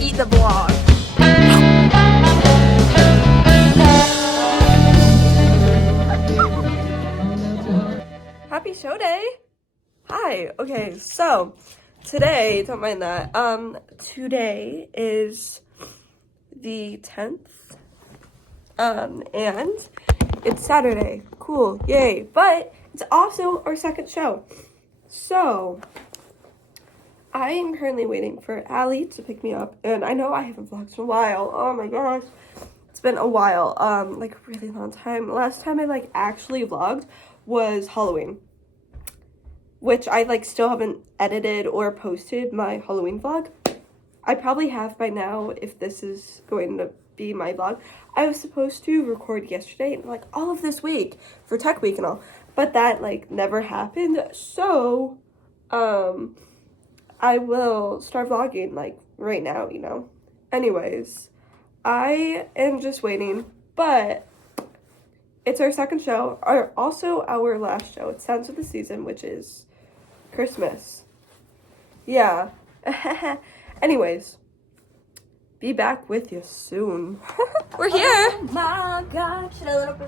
eat the vlog. Happy show day. Hi. Okay, so today, don't mind that. Today is the 10th. And it's Saturday. Cool. Yay. But it's also our second show. So I am currently waiting for Allie to pick me up, and I know I haven't vlogged in a while. Oh my gosh. It's been a while. Like a really long time. Last time I actually vlogged was Halloween, which I still haven't edited or posted my Halloween vlog. I probably have by now if this is going to be my vlog. I was supposed to record yesterday and all of this week for Tech Week and all, but that never happened. So I will start vlogging right now, you know. Anyways, I am just waiting, but it's our second show, also our last show. It's Sounds of the Season, which is Christmas. Yeah. Anyways, be back with you soon. We're here. Oh my God. Should I let up?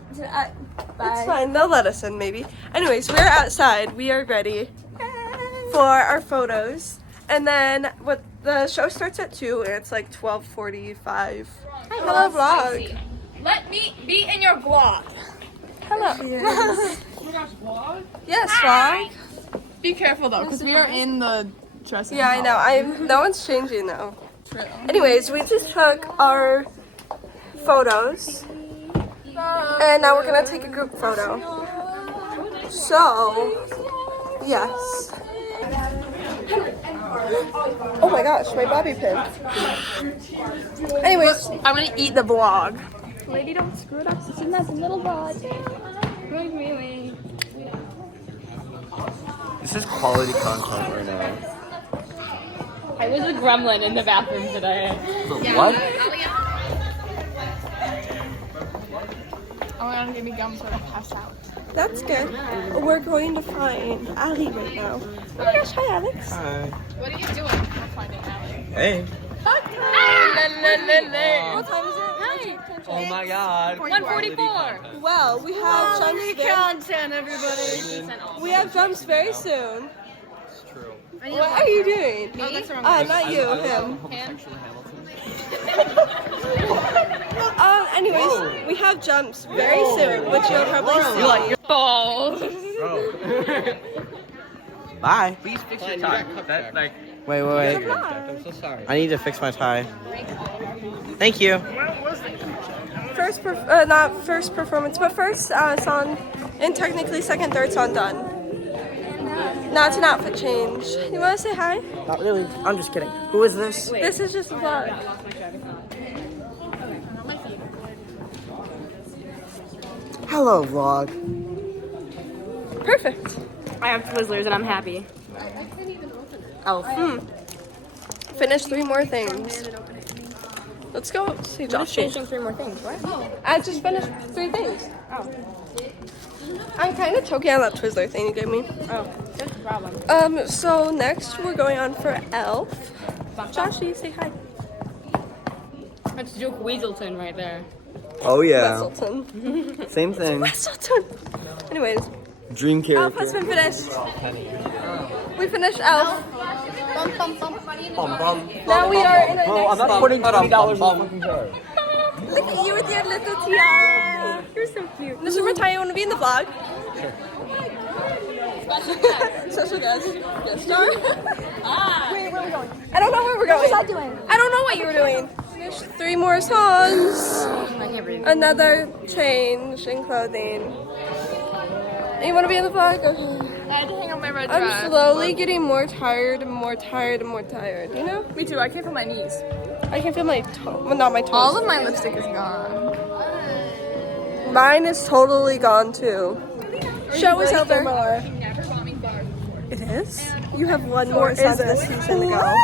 Bye. It's fine. They'll let us in, maybe. Anyways, we're outside. We are ready for our photos. And then the show starts at 2 and it's 12:45. Hello, vlog. Let me be in your vlog. Hello. Oh my gosh, vlog? Yes, vlog. Be careful though, because we are in the dressing Yeah, I hall. know. No one's changing though. Anyways, we just took our photos. And now we're gonna take a group photo. So, yes. Oh my gosh, my bobby pin. Anyways, I'm gonna eat the vlog. Lady, don't screw it up. It's in that little vlog. This is quality content right now. I was a gremlin in the bathroom today. What? Oh my God, give me gum so I don't pass out. That's good. We're going to find Ali right now. Oh my gosh, hi Alex. Hi. What are you doing? I'm finding Allie. Hey. What time is it? Oh my God. 144. Well, we have jumps very, Content, everybody. we have jumps very soon. It's true. What are you doing? Oh, that's wrong. Not you, him. Actually, Hamilton. Anyways, we have jumps very soon, which you'll probably see. Balls. Bye. Please fix your tie. Wait. I'm so sorry. I need to fix my tie. Thank you. Not first performance, but first song, and technically second, third song done. Now it's an outfit change. You want to say hi? Not really. I'm just kidding. Who is this? This is just a vlog. Hello, vlog. Perfect. I have Twizzlers and I'm happy. Elf. Finish 3 more things. Let's go see Josh. Finishing 3 more things, right? I just finished 3 things. Oh. I'm kind of choking on that Twizzler thing you gave me. Oh, good problem. So next we're going on for Elf. Joshy, say hi. That's Duke Weaselton right there. Oh yeah. Wesselton. Same thing. Wesselton. Anyways, Dream Elf has character. been finished. We finished Elf. Now we are in our next not putting $20 in fucking jar. Look at you with your little tiara. You're so cute. Mr. Matai, you want to be in the vlog? Special guest. Guest star. Wait, where are we going? I don't know where we're going. What was I doing? I don't know what you were doing. There's 3 more songs. Another change in clothing. You want to be in the vlog? Okay. I had to hang up my red dress. I'm slowly getting more tired and more tired and more tired, you know? Me too. I can't feel my knees. I can feel my toe. Well, not my toes. All of my lipstick is gone. Mine is totally gone too. Show is over. It is? You have one more song this season to go.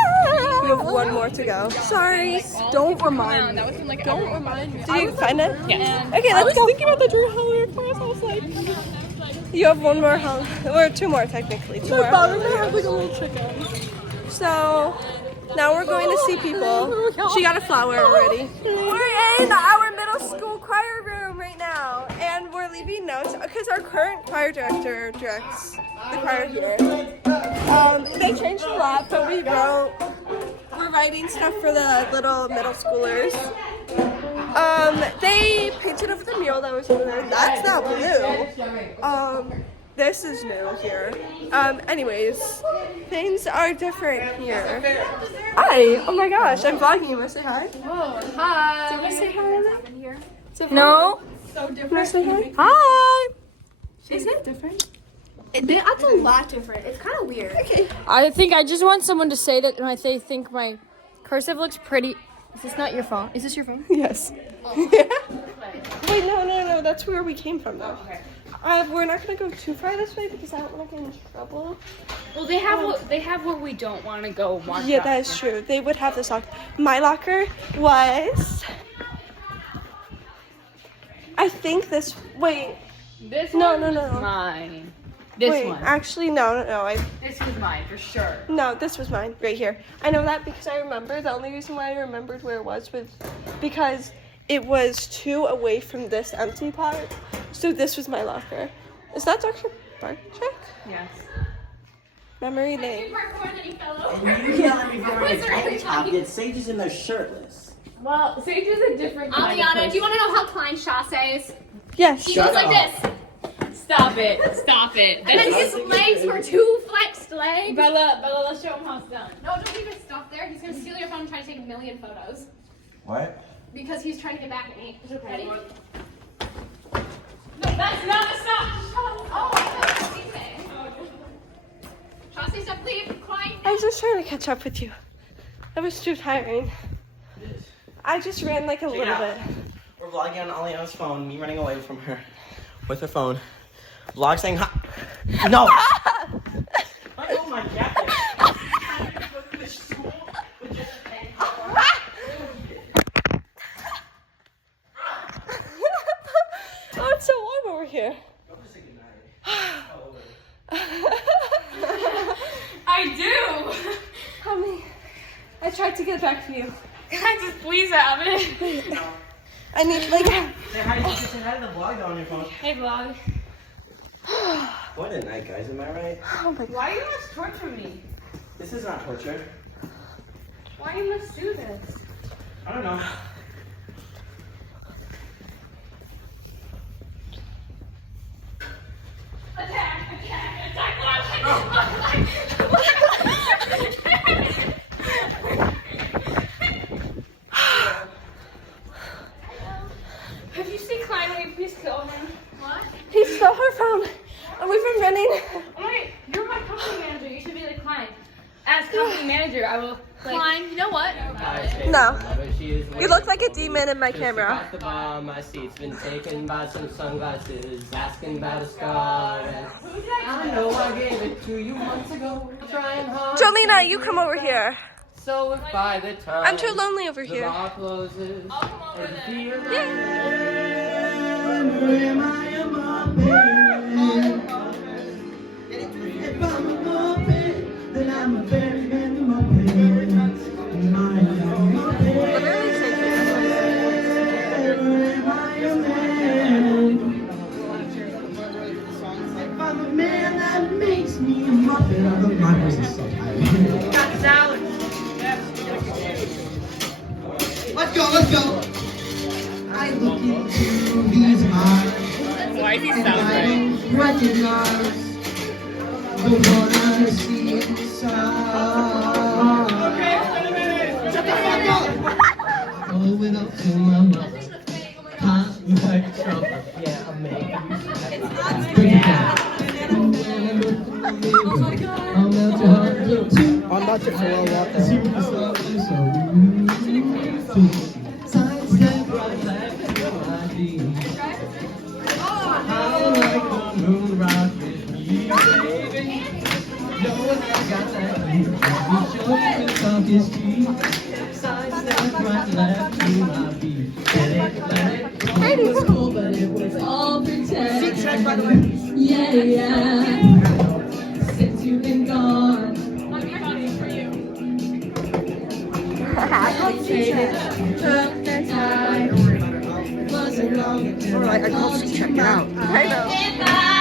You have 1 more to go. Sorry. Don't remind me. Don't remind me. Did you find it? Yes. Okay, I let's was go. thinking about the Drew Halloween class. I was like, You have 1 more, or 2 more technically. 2 more. my bottom have like a little chicken. So now we're going to see people. She got a flower already. We're in our middle school choir room right now, and we're leaving notes because our current choir director directs the choir here. They changed a lot, but we're writing stuff for the little middle schoolers. They painted over the mural that was over there. That's not blue. This is new here. Anyways, things are different here. Hi! Oh my gosh, I'm vlogging. You wanna say hi? Oh, hi. Do you wanna say hi? No. So different. Wanna say hi? Hi! Is it different? That's a lot different. It's kind of weird. Okay. I think I just want someone to say that when they think my cursive looks pretty. Is this not your phone? Is this your phone? Yes. Wait, no. That's where we came from, though. We're not gonna go too far this way because I don't want to get in trouble. Well, they have where we don't want to go. Yeah, that is true. They would have this lock. My locker was. I think this. Wait. This No. Mine. This Wait, one. actually, no. This was mine for sure. No, this was mine right here. I know that because I remember. The only reason why I remembered where it was because it was 2 away from this empty part. So this was my locker. Is that Dr. Barczyk? Yes. Memory lane. You yelling me wearing a tank top, yet Sage is in there shirtless. Well, Sage is a different kind of Aliana, person. do you want to know how Klein Shaw says? Yes. He goes like this. Stop it. And then his legs were 2 flexed legs. Bella, let's show him how it's done. No, don't leave your stuff there. He's going to steal your phone and try to take 1,000,000 photos. What? Because he's trying to get back at me. Ready? No, that's not a stop. Oh, I know what he's saying. Chauncey, stop, leave. Klein. I was just trying to catch up with you. That was too tiring. I just ran like a little bit. We're vlogging on Aliana's phone, me running away from her with her phone. Vlog saying hi. No! Let go of my jacket. Oh, it's so warm over here. I do. Honey, I tried to get back to you. Can I just please have it? I need like. Say hi to the vlog on your phone. Hey, vlog. What a night, guys. Am I right? Oh my Why you must torture me? This is not torture. Why you must do this? I don't know. Have you seen Klein? Will you please kill him? What? He stole her phone, and we've been running. Alright, you're my company manager. You should be like Klein. As company manager, I will. Like, Klein, you know what? No. You look like a demon in my camera. The bar, my seat's been taken by some sunglasses, asking about a scar. I know I gave it to you months ago, trying hard. Jolena, you come over here. So if by the time I'm too lonely over the here. bar closes, I'll come over and then. feel Let's go. I look into these eyes. Why does he sound I don't recognize the one I see inside. Shut the fuck up. Going up to my mother. Hot like trouble. Yeah, I'm making bring it down. I'm about to hug you too. I'm about to throw up there. Sidestep right back to my feet. I like the moon rock with me, baby. Knowing I got that heat, be sure you can talk is cheap. Sidestep right left to my beat. Let it. It was cool, but it was all pretend. Big track, by the way. Yeah. Since you've been gone. Alright, I called check it out. I know.